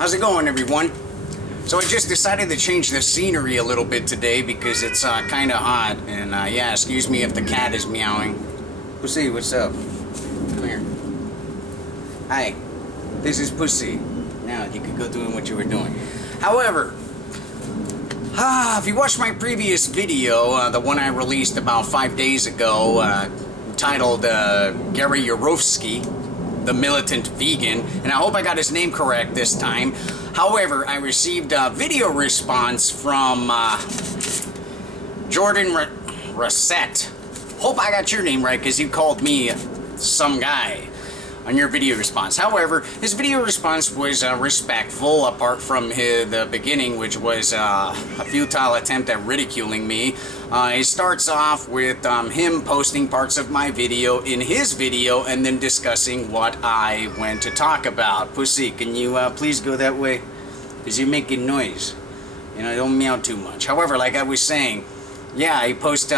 How's it going, everyone? So I just decided to change the scenery a little bit today because it's kind of hot, and yeah, excuse me if the cat is meowing. Pussy, what's up? Come here. Hi, this is Pussy. Now you could go doing what you were doing. However, if you watched my previous video, the one I released about 5 days ago, titled Gary Yourofsky, the Militant Vegan, and I hope I got his name correct this time. However, I received a video response from Jordan Racette. Hope I got your name right, because you called me some guy on your video response. However, his video response was respectful, apart from the beginning, which was a futile attempt at ridiculing me. It starts off with him posting parts of my video in his video and then discussing what I went to talk about. Pussy, can you please go that way? Because you're making noise. You know, don't meow too much. However, like I was saying, yeah, he posts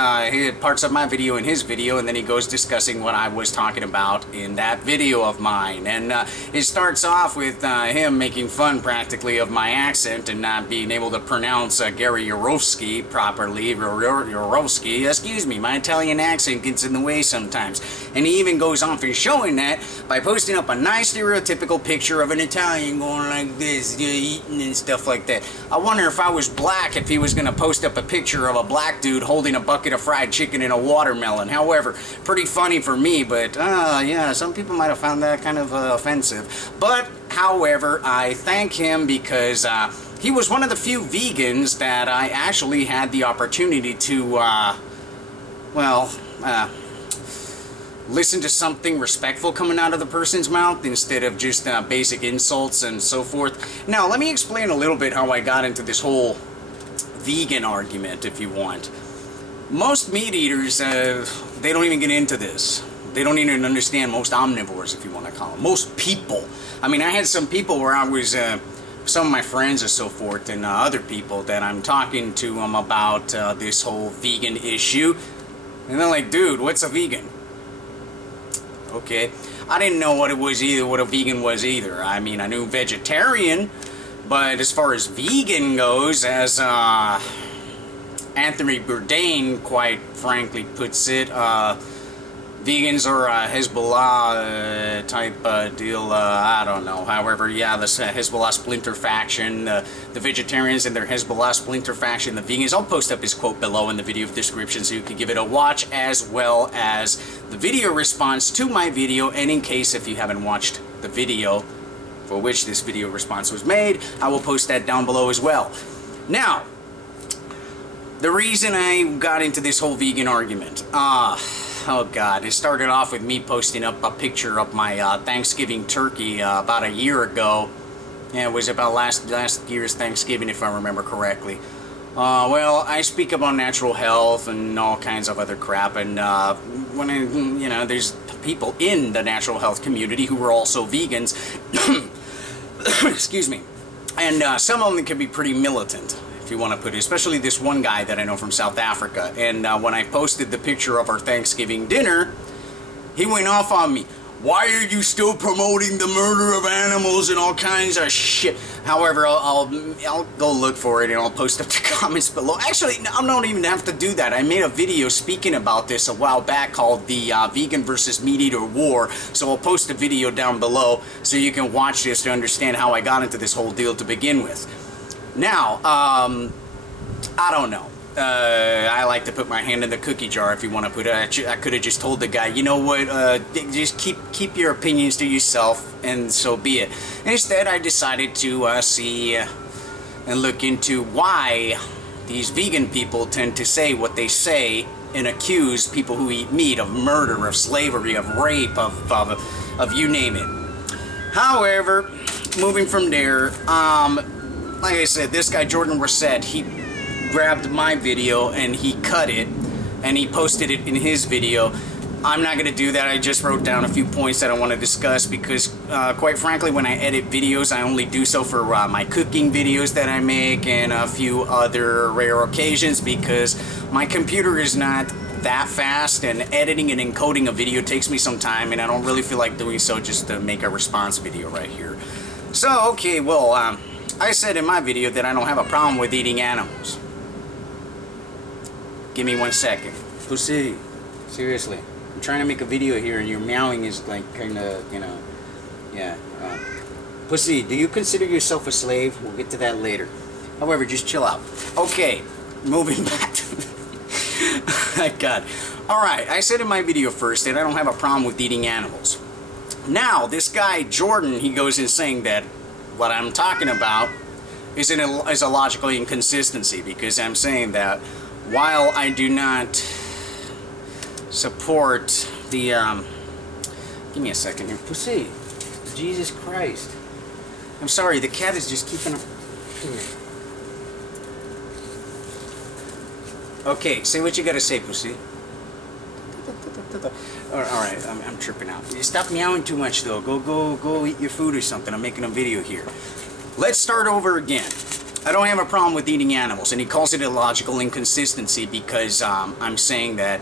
parts of my video in his video, and then he goes discussing what I was talking about in that video of mine. And it starts off with him making fun practically of my accent and not being able to pronounce Gary Yourofsky properly. Yourofsky, excuse me, my Italian accent gets in the way sometimes. And he even goes off and showing that by posting up a nice stereotypical picture of an Italian going like this, eating and stuff like that. I wonder if I was black, if he was going to post up a picture of a black dude holding a bucket of fried chicken and a watermelon. However, pretty funny for me, but yeah, some people might have found that kind of offensive. But, however, I thank him because he was one of the few vegans that I actually had the opportunity to, listen to something respectful coming out of the person's mouth instead of just basic insults and so forth. Now, let me explain a little bit how I got into this whole vegan argument, if you want. Most meat eaters, they don't even get into this. They don't even understand most omnivores, if you want to call them. Most people. I mean, I had some people where I was, some of my friends and so forth, and other people that I'm talking to them about this whole vegan issue. And they're like, dude, what's a vegan? Okay. I didn't know what it was either, what a vegan was either. I mean, I knew vegetarian, but as far as vegan goes, as Anthony Bourdain quite frankly puts it, vegans are a Hezbollah type deal, I don't know. However, yeah, the Hezbollah splinter-faction, the vegetarians and their Hezbollah splinter-faction, the vegans. I'll post up his quote below in the video description so you can give it a watch, as well as the video response to my video. And in case if you haven't watched the video for which this video response was made, I will post that down below as well. Now, the reason I got into this whole vegan argument, oh god, it started off with me posting up a picture of my Thanksgiving turkey about a year ago. Yeah, it was about last year's Thanksgiving, if I remember correctly. Well, I speak about natural health and all kinds of other crap, and when you know, there's people in the natural health community who are also vegans. Excuse me. And some of them can be pretty militant, if you want to put it, especially this one guy that I know from South Africa. And when I posted the picture of our Thanksgiving dinner, he went off on me. Why are you still promoting the murder of animals and all kinds of shit? However, I'll go look for it and I'll post up the comments below. Actually, I don't even have to do that. I made a video speaking about this a while back called the Vegan versus Meat Eater War. So I'll post a video down below so you can watch this to understand how I got into this whole deal to begin with. Now, I don't know. I like to put my hand in the cookie jar, if you want to put it. I could have just told the guy, you know what, just keep your opinions to yourself, and so be it. Instead, I decided to see and look into why these vegan people tend to say what they say and accuse people who eat meat of murder, of slavery, of rape, of you name it. However, moving from there, like I said, this guy Jordan Racette, he grabbed my video and he cut it and he posted it in his video. I'm not going to do that. I just wrote down a few points that I want to discuss because quite frankly, when I edit videos, I only do so for my cooking videos that I make and a few other rare occasions because my computer is not that fast, and editing and encoding a video takes me some time, and I don't really feel like doing so just to make a response video right here. So, okay, well, I said in my video that I don't have a problem with eating animals. Give me 1 second. Pussy, seriously. I'm trying to make a video here and your meowing is like kind of, you know, yeah. Pussy, do you consider yourself a slave? We'll get to that later. However, just chill out. Okay, moving back to... My God. Alright, I said in my video first that I don't have a problem with eating animals. Now, this guy, Jordan, he goes in saying that what I'm talking about is a logical inconsistency, because I'm saying that while I do not support the, give me a second here. Pussy. Jesus Christ. I'm sorry, the cat is just keeping... Okay, say what you gotta say, Pussy. Alright, I'm tripping out. Stop meowing too much, though. Go eat your food or something. I'm making a video here. Let's start over again. I don't have a problem with eating animals, and he calls it a logical inconsistency because I'm saying that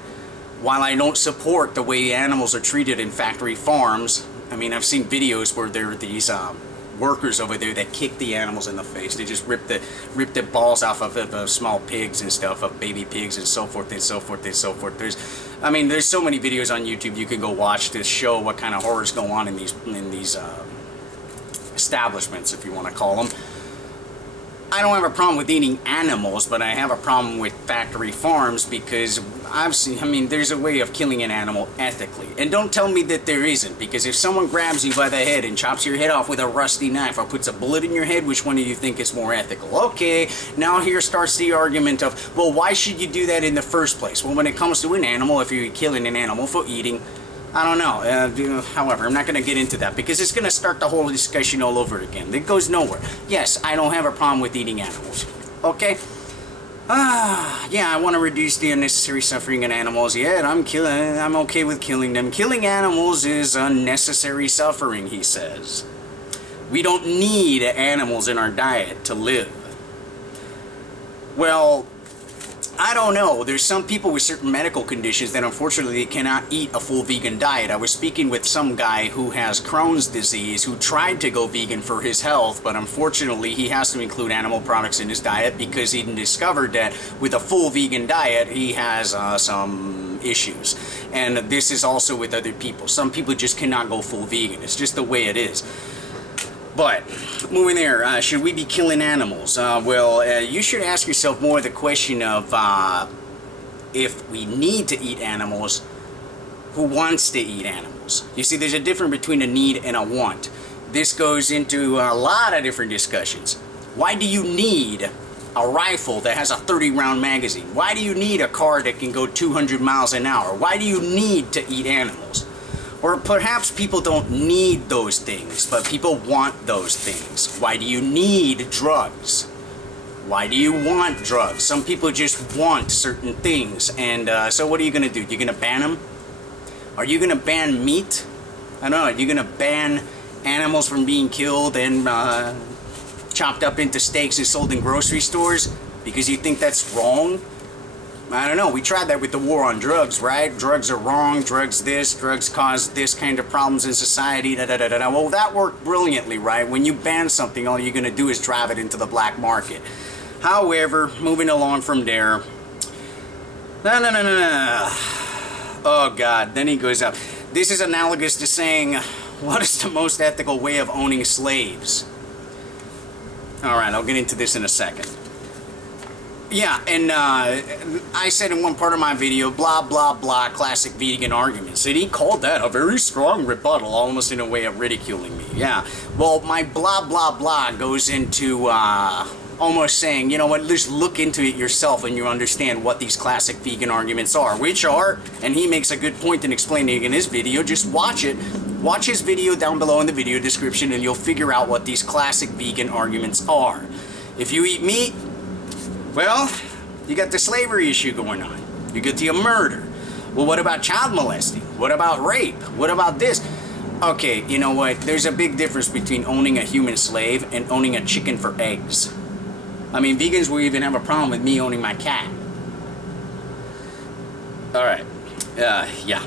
while I don't support the way animals are treated in factory farms, I mean, I've seen videos where there are these workers over there that kick the animals in the face. They just rip the balls off of small pigs and stuff, of baby pigs and so forth and so forth and so forth. There's so many videos on YouTube you can go watch to show what kind of horrors go on in these establishments, if you want to call them. I don't have a problem with eating animals, but I have a problem with factory farms because I've seen, I mean, there's a way of killing an animal ethically. And don't tell me that there isn't, because if someone grabs you by the head and chops your head off with a rusty knife or puts a bullet in your head, which one do you think is more ethical? Okay, now here starts the argument of, well, why should you do that in the first place? Well, when it comes to an animal, if you're killing an animal for eating, I don't know. However, I'm not going to get into that because it's going to start the whole discussion all over again. It goes nowhere. Yes, I don't have a problem with eating animals. Okay? Yeah, I want to reduce the unnecessary suffering in animals. Yeah, I'm okay with killing them. Killing animals is unnecessary suffering, he says. We don't need animals in our diet to live. Well, I don't know. There's some people with certain medical conditions that unfortunately cannot eat a full vegan diet. I was speaking with some guy who has Crohn's disease who tried to go vegan for his health, but unfortunately he has to include animal products in his diet because he discovered that with a full vegan diet he has some issues. And this is also with other people. Some people just cannot go full vegan. It's just the way it is. But, moving there, should we be killing animals? You should ask yourself more the question of if we need to eat animals, who wants to eat animals? You see, there's a difference between a need and a want. This goes into a lot of different discussions. Why do you need a rifle that has a 30-round magazine? Why do you need a car that can go 200 miles an hour? Why do you need to eat animals? Or perhaps people don't need those things, but people want those things. Why do you need drugs? Why do you want drugs? Some people just want certain things, and so what are you going to do? You're going to ban them? Are you going to ban meat? I don't know. Are you going to ban animals from being killed and chopped up into steaks and sold in grocery stores because you think that's wrong? I don't know, we tried that with the war on drugs, right? Drugs are wrong, drugs cause this kind of problems in society, da-da-da-da-da. Well, that worked brilliantly, right? When you ban something, all you're going to do is drive it into the black market. However, moving along from there, oh God, then he goes up. This is analogous to saying, what is the most ethical way of owning slaves? Alright, I'll get into this in a second. Yeah, and I said in one part of my video, blah, blah, blah, classic vegan arguments. And he called that a very strong rebuttal, almost in a way of ridiculing me. Yeah, well, my blah, blah, blah goes into almost saying, you know what, just look into it yourself and you understand what these classic vegan arguments are. Which are, and he makes a good point in explaining it in his video, just watch it. Watch his video down below in the video description and you'll figure out what these classic vegan arguments are. If you eat meat, well, you got the slavery issue going on. You get the murder. Well, what about child molesting? What about rape? What about this? Okay, you know what? There's a big difference between owning a human slave and owning a chicken for eggs. I mean, vegans will even have a problem with me owning my cat. Alright. Yeah.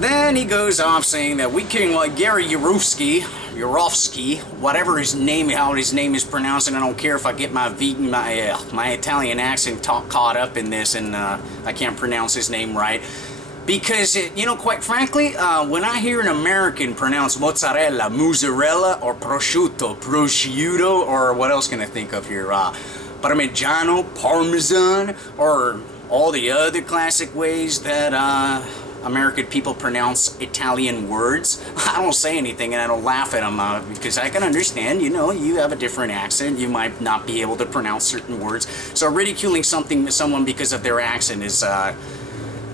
Then he goes off saying that we can, like Yourofsky, Yourofsky, whatever his name, how his name is pronounced, and I don't care if I get my vegan, my Italian accent caught up in this, and I can't pronounce his name right. Because, you know, quite frankly, when I hear an American pronounce mozzarella, or prosciutto, or what else can I think of here? Parmigiano, Parmesan, or all the other classic ways that American people pronounce Italian words. I don't say anything and I don't laugh at them because I can understand, you know, you have a different accent, you might not be able to pronounce certain words. So ridiculing someone because of their accent is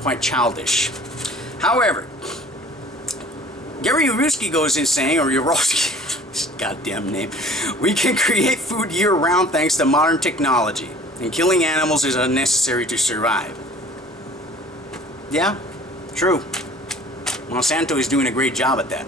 quite childish. However, Gary Yourofsky goes in saying, or Yourofsky, goddamn name, we can create food year-round thanks to modern technology, and killing animals is unnecessary to survive. Yeah, true. Monsanto is doing a great job at that.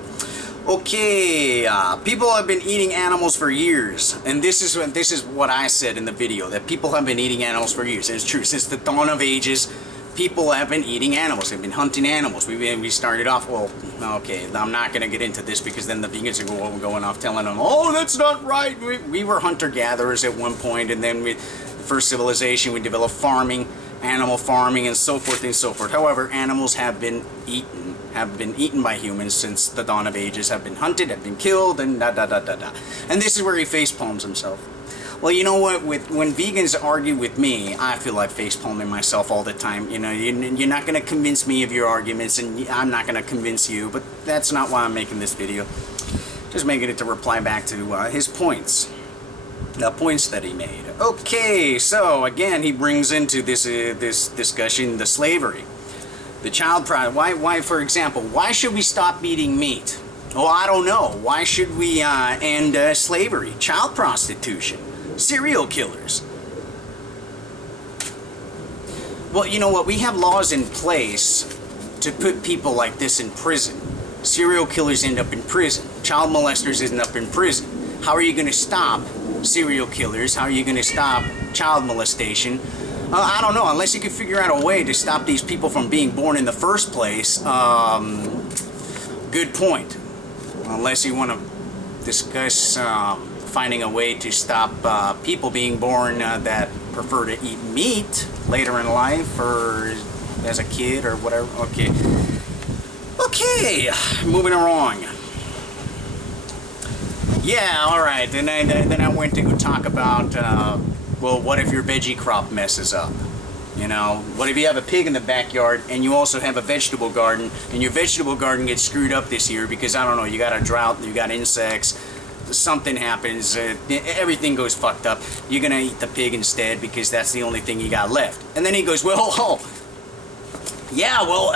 Okay, people have been eating animals for years, and this is what I said in the video, that people have been eating animals for years. And it's true, since the dawn of ages, people have been eating animals. They've been hunting animals. We started off, well, okay, I'm not going to get into this because then the vegans are going off telling them, oh, that's not right. We were hunter-gatherers at one point, and then the first civilization, we developed farming, animal farming, and so forth and so forth. However, animals have been eaten by humans since the dawn of ages, have been hunted, have been killed, and da-da-da-da-da. And this is where he facepalms himself. Well, you know what? When vegans argue with me, I feel like facepalming myself all the time. You know, you're not going to convince me of your arguments, and I'm not going to convince you. But that's not why I'm making this video. Just making it to reply back to his points, the points that he made. Okay, so again, he brings into this discussion the slavery, the child pride. Why, for example, why should we stop eating meat? Oh, I don't know. Why should we end slavery, child prostitution? Serial killers. Well, you know what? We have laws in place to put people like this in prison. Serial killers end up in prison. Child molesters end up in prison. How are you going to stop serial killers? How are you going to stop child molestation? I don't know. Unless you can figure out a way to stop these people from being born in the first place. Good point. Unless you want to discuss finding a way to stop people being born that prefer to eat meat later in life or as a kid or whatever. Okay. Okay, moving along. Yeah, alright, then I went to go talk about, well, what if your veggie crop messes up? You know, what if you have a pig in the backyard and you also have a vegetable garden and your vegetable garden gets screwed up this year because, I don't know, you got a drought, you got insects, something happens, everything goes fucked up. You're gonna eat the pig instead because that's the only thing you got left. And then he goes, well, oh, yeah, well,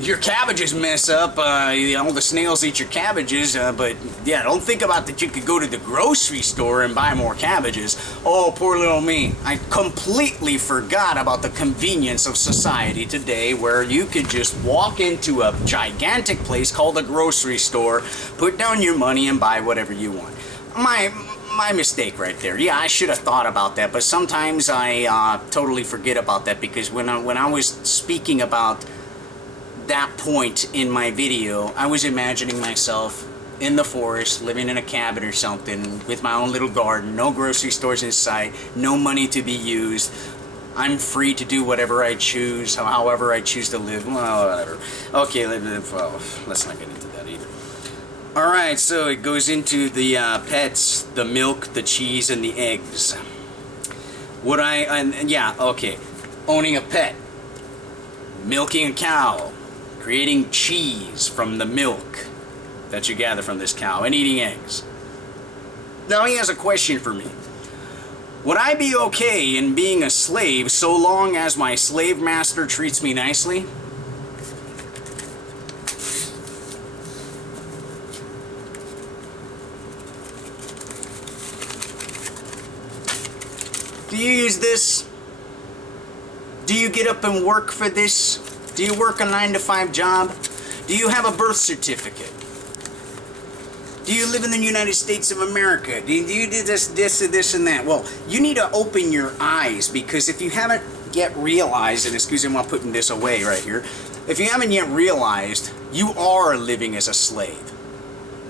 your cabbages mess up, all the snails eat your cabbages, but yeah, don't think about that you could go to the grocery store and buy more cabbages. Oh, poor little me. I completely forgot about the convenience of society today where you could just walk into a gigantic place called a grocery store, put down your money and buy whatever you want. My mistake right there. Yeah, I should have thought about that, but sometimes I totally forget about that because when I was speaking about that point in my video, I was imagining myself in the forest, living in a cabin or something, with my own little garden, no grocery stores in sight, no money to be used. I'm free to do whatever I choose, however I choose to live. Well, whatever. Okay, well, let's not get into that either. Alright, so it goes into the pets, the milk, the cheese, and the eggs. Yeah, okay. Owning a pet. Milking a cow. Creating cheese from the milk that you gather from this cow, and eating eggs. Now he has a question for me. Would I be okay in being a slave so long as my slave master treats me nicely? Do you use this? Do you get up and work for this? Do you work a 9-to-5 job? Do you have a birth certificate? Do you live in the United States of America? Do you do this, and that? Well, you need to open your eyes, because if you haven't yet realized, and excuse me while putting this away right here, if you haven't yet realized, you are living as a slave.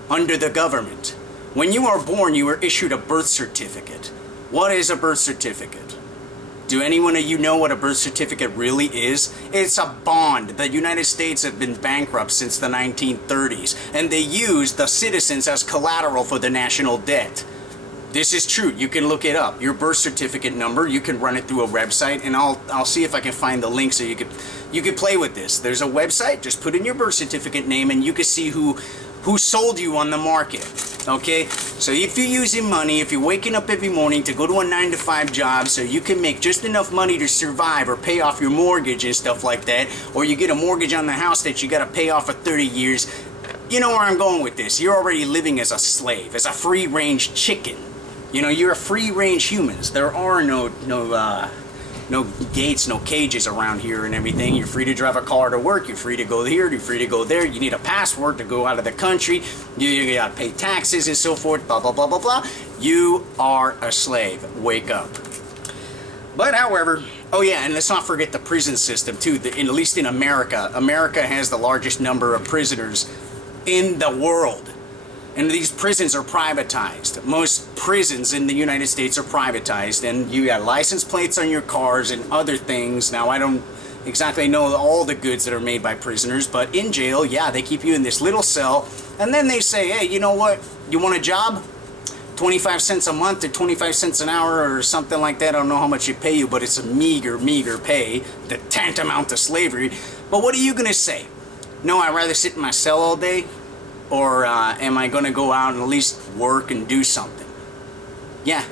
under the government. When you are born, you are issued a birth certificate. What is a birth certificate? Do anyone of you know what a birth certificate really is? It's a bond. The United States have been bankrupt since the 1930s, and they use the citizens as collateral for the national debt. This is true. You can look it up. Your birth certificate number, you can run it through a website, and I'll see if I can find the link so you could play with this. There's a website. Just put in your birth certificate name, and you can see who sold you on the market. Okay? So if you're using money, if you're waking up every morning to go to a 9-to-5 job so you can make just enough money to survive or pay off your mortgage and stuff like that, or you get a mortgage on the house that you got to pay off for 30 years, you know where I'm going with this. You're already living as a slave, as a free-range chicken. You know, you're a free-range humans. There are no gates, no cages around here and everything. You're free to drive a car to work. You're free to go here. You're free to go there. You need a passport to go out of the country. You got to pay taxes and so forth, blah, blah, blah, blah, blah. You are a slave. Wake up. But, however, oh yeah, and let's not forget the prison system, too. At least in America. America has the largest number of prisoners in the world. And these prisons are privatized. Most prisons in the United States are privatized, and you got license plates on your cars and other things. Now, I don't exactly know all the goods that are made by prisoners, but in jail, yeah, they keep you in this little cell, and then they say, hey, you know what? You want a job? 25 cents a month or 25 cents an hour or something like that. I don't know how much you pay you, but it's a meager, meager pay, the tantamount to slavery. But what are you going to say? No, I'd rather sit in my cell all day? Or am I going to go out and at least work and do something? Yeah,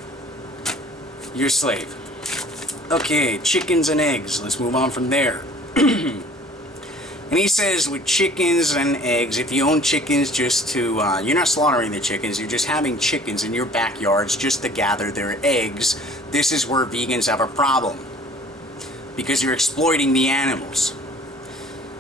you're a slave. Okay, chickens and eggs. Let's move on from there. And he says with chickens and eggs, if you own chickens just to, you're not slaughtering the chickens, you're just having chickens in your backyards just to gather their eggs. This is where vegans have a problem. Because you're exploiting the animals.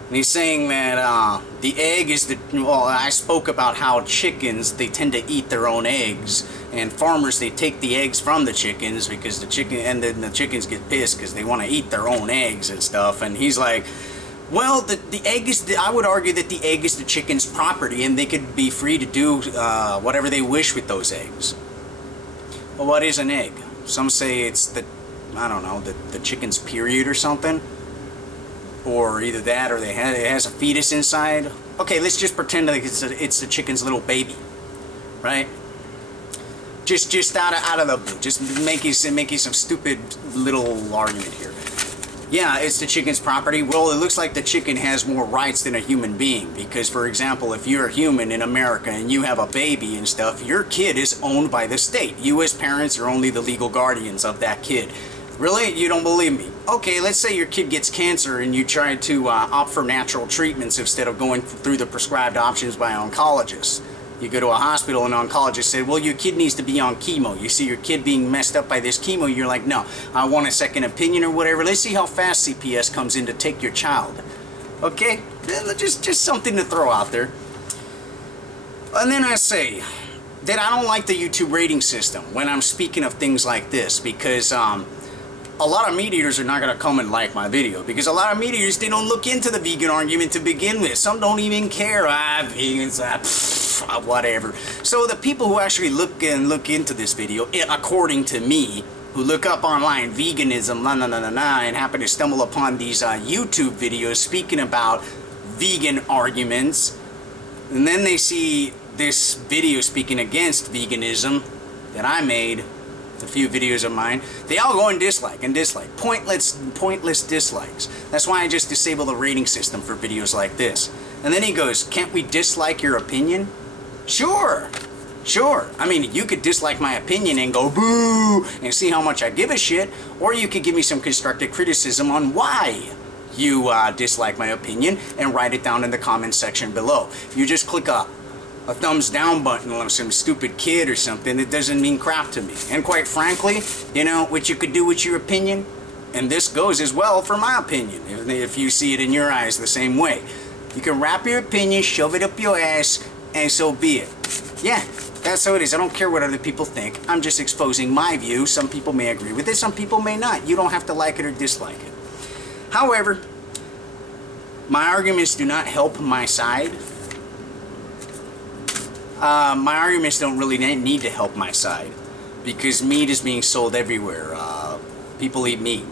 And he's saying that the egg is the, well, I spoke about how chickens, they tend to eat their own eggs, and farmers, they take the eggs from the chickens because the chicken, and then the chickens get pissed because they want to eat their own eggs and stuff. And he's like, well, the egg is, I would argue that the egg is the chicken's property, and they could be free to do whatever they wish with those eggs. Well, what is an egg? Some say it's the, I don't know, the chicken's period or something. Or either that, or it has a fetus inside. Okay, let's just pretend like it's the chicken's little baby, right? Just out of the blue, just making some stupid little argument here. Yeah, it's the chicken's property. Well, it looks like the chicken has more rights than a human being, because, for example, if you're a human in America and you have a baby and stuff, your kid is owned by the state. You as parents are only the legal guardians of that kid. Really? You don't believe me? Okay, let's say your kid gets cancer and you try to opt for natural treatments instead of going through the prescribed options by oncologists. You go to a hospital and an oncologist said, well, your kid needs to be on chemo. You see your kid being messed up by this chemo, you're like, no, I want a second opinion or whatever. Let's see how fast CPS comes in to take your child. Okay? Just something to throw out there. And then I say that I don't like the YouTube rating system when I'm speaking of things like this, because a lot of meat eaters are not going to come and like my video, because a lot of meat eaters, they don't look into the vegan argument to begin with. Some don't even care. Vegans, whatever. So the people who actually look into this video, according to me, who look up online veganism, and happen to stumble upon these YouTube videos speaking about vegan arguments, and then they see this video speaking against veganism that I made, a few videos of mine, they all go and dislike, pointless dislikes. That's why I just disable the rating system for videos like this. And then he goes, can't we dislike your opinion? Sure. I mean, you could dislike my opinion and go boo and see how much I give a shit, or you could give me some constructive criticism on why you dislike my opinion and write it down in the comment section below. You just click a thumbs down button on some stupid kid or something, that doesn't mean crap to me. And quite frankly, you know what you could do with your opinion, and this goes as well for my opinion, if you see it in your eyes the same way. You can wrap your opinion, shove it up your ass, and so be it. Yeah, that's how it is. I don't care what other people think. I'm just exposing my view. Some people may agree with it, some people may not. You don't have to like it or dislike it. However, my arguments do not help my side. My arguments don't really need to help my side, because meat is being sold everywhere. People eat meat.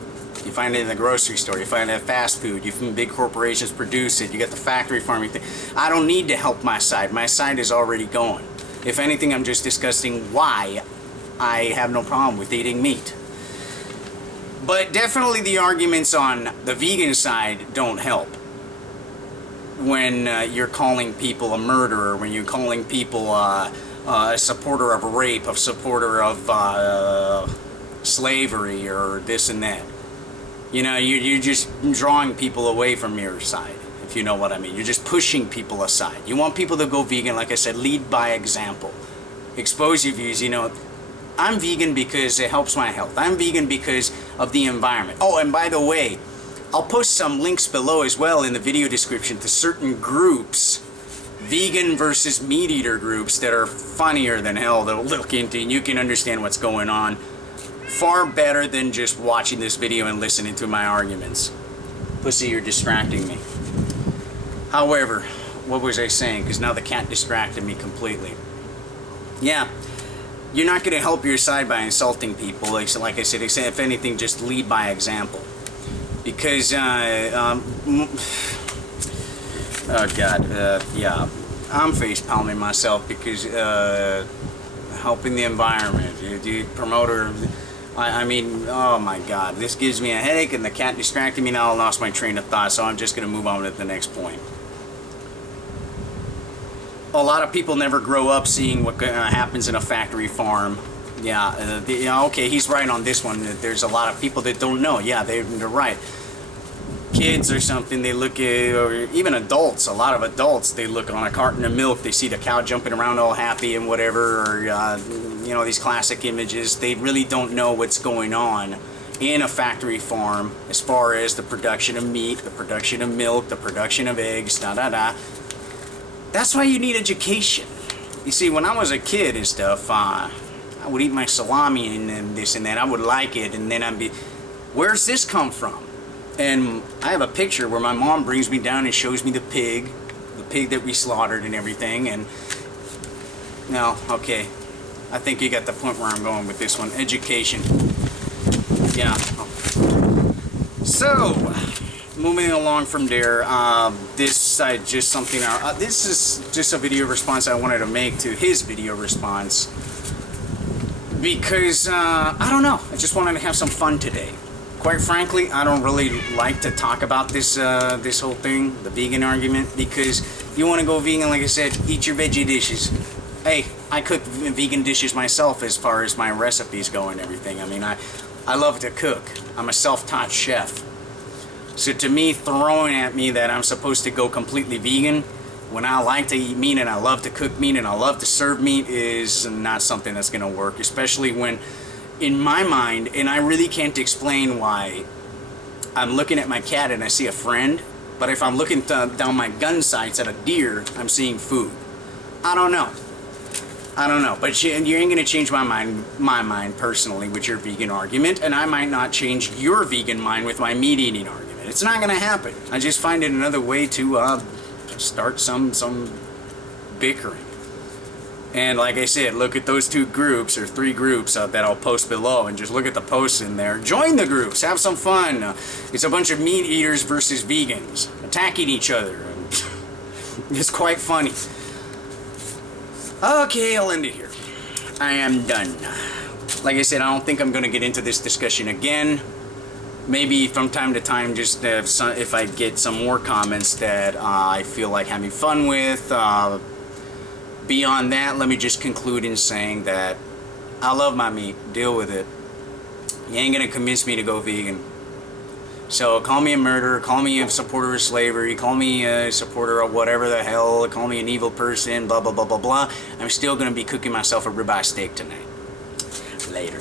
You find it in the grocery store, you find it at fast food, you find big corporations produce it, you got the factory farming thing. I don't need to help my side. My side is already going. If anything, I'm just discussing why I have no problem with eating meat. But definitely the arguments on the vegan side don't help. When you're calling people a murderer, when you're calling people a supporter of rape, a supporter of slavery, or this and that. You know, you're just drawing people away from your side, if you know what I mean. You're just pushing people aside. You want people to go vegan, like I said, lead by example. Expose your views, you know. I'm vegan because it helps my health. I'm vegan because of the environment. Oh, and by the way, I'll post some links below as well in the video description to certain groups, vegan versus meat eater groups, that are funnier than hell to look into, and you can understand what's going on far better than just watching this video and listening to my arguments. Pussy, you're distracting me. However, what was I saying? Because now the cat distracted me completely. Yeah, you're not going to help your side by insulting people. Like I said, if anything, just lead by example. Because, oh God, yeah, I'm face palming myself because helping the environment, the promoter. I mean, oh my God, this gives me a headache, and the cat distracted me. Now I lost my train of thought, so I'm just going to move on to the next point. A lot of people never grow up seeing what happens in a factory farm. Yeah, okay, he's right on this one. There's a lot of people that don't know. Yeah, they're right. Kids or something, they look at, or even adults, a lot of adults, they look on a carton of milk, they see the cow jumping around all happy and whatever, or, you know, these classic images. They really don't know what's going on in a factory farm as far as the production of meat, the production of milk, the production of eggs, da-da-da. That's why you need education. You see, when I was a kid and stuff, I would eat my salami and this and that. I would like it, and then I'd be, where's this come from? And I have a picture where my mom brings me down and shows me the pig that we slaughtered and everything. And no, okay, I think you got the point where I'm going with this one. Education. Yeah. So, moving along from there, this just something. This is just a video response I wanted to make to his video response, because I don't know. I just wanted to have some fun today. Quite frankly, I don't really like to talk about this this whole thing, the vegan argument, because you want to go vegan, like I said, eat your veggie dishes. Hey, I cook vegan dishes myself as far as my recipes go and everything. I mean, I love to cook. I'm a self-taught chef. So to me, throwing at me that I'm supposed to go completely vegan when I like to eat meat and I love to cook meat and I love to serve meat is not something that's going to work, especially when, in my mind, and I really can't explain why, I'm looking at my cat and I see a friend, but if I'm looking down my gun sights at a deer, I'm seeing food. I don't know. I don't know, but you ain't going to change my mind personally with your vegan argument, and I might not change your vegan mind with my meat eating argument. It's not going to happen. I just find it another way to start some bickering. And like I said, look at those 2 groups or 3 groups that I'll post below, and just look at the posts in there. Join the groups, have some fun. It's a bunch of meat eaters versus vegans attacking each other. It's quite funny. Okay, I'll end it here. I am done. Like I said, I don't think I'm going to get into this discussion again. Maybe from time to time, just if I get some more comments that I feel like having fun with. Beyond that, let me just conclude in saying that I love my meat. Deal with it. You ain't going to convince me to go vegan. So call me a murderer, call me a supporter of slavery, call me a supporter of whatever the hell, call me an evil person, blah, blah, blah, blah, blah. I'm still going to be cooking myself a ribeye steak tonight. Later.